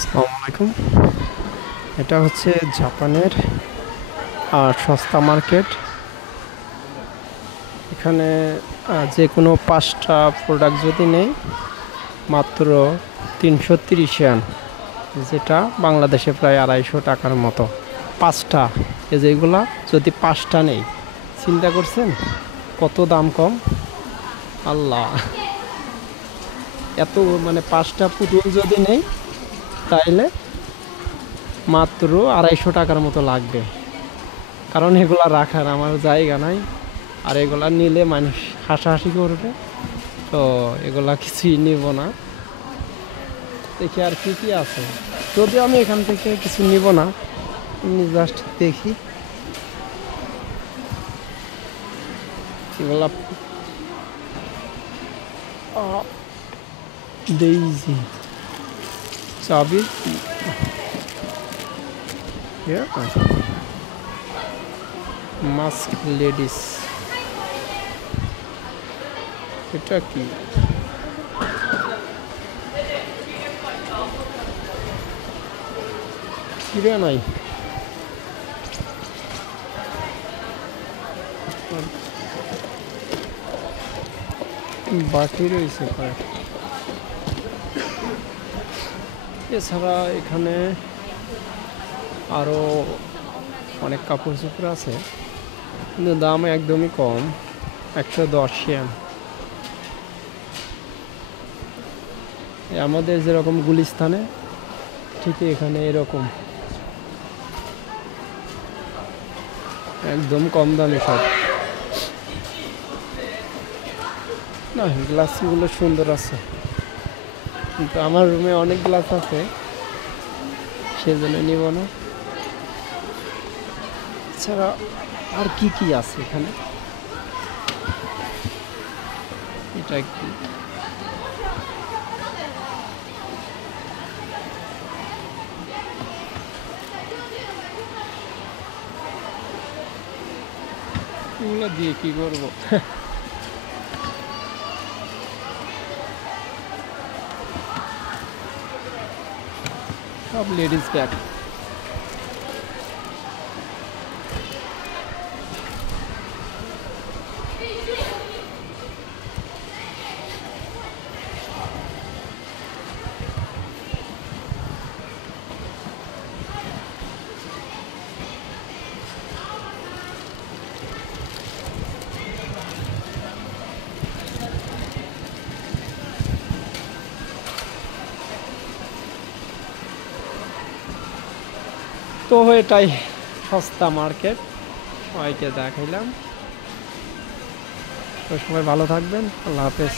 আসসালামু আলাইকুম। এটা হচ্ছে জাপানের সস্তা মার্কেট। এখানে যে কোনো 5টা প্রোডাক্ট যদি নেই মাত্র 330 ইয়ান, যেটা বাংলাদেশে প্রায় 250 টাকার মতো। 5টা, যেগুলা যদি 5টা নেই, চিন্তা করছেন কত দাম কম। আল্লাহ, এত মানে 5টা পুতুল যদি নেই তাইলে মাত্র 250 টাকার মতো লাগবে। কারণ এগুলা রাখার আমার জায়গা নাই, আর এগুলা নিলে মানুষ হাসাহাসি করবে, তো এগুলা কিছুই নিব না। দেখি আর কি কি আছে। যদিও আমি এখান থেকে কিছু নিব না, এমনি জাস্ট দেখি এগুলা। ডেইজি চাবি, মাস্ক লেডিস, এটা কি? ছিঁড়ে নাই, বাকি রয়েছে প্রায়। এছাড়া এখানে আরও অনেক কাপড় চোপড় আছে, কিন্তু দাম একদমই কম, 110 ইয়ান। আমাদের যেরকম গুলিস্তানে, ঠিক এখানে এরকম একদম কম দামে সব। না, গ্লাসগুলো সুন্দর আছে, কিন্তু আমার রুমে অনেক গ্লাস আছে, সেজন্য নিব না। এছাড়া আর কি কি আছে এখানে? এটা কি? এগুলো দিয়ে কি করবো? সব লেডিস ব্যাগ। তো এটাই সস্তা মার্কেট, সবাইকে দেখাইলাম। তো সবাই ভালো থাকবেন, আল্লাহ হাফেজ।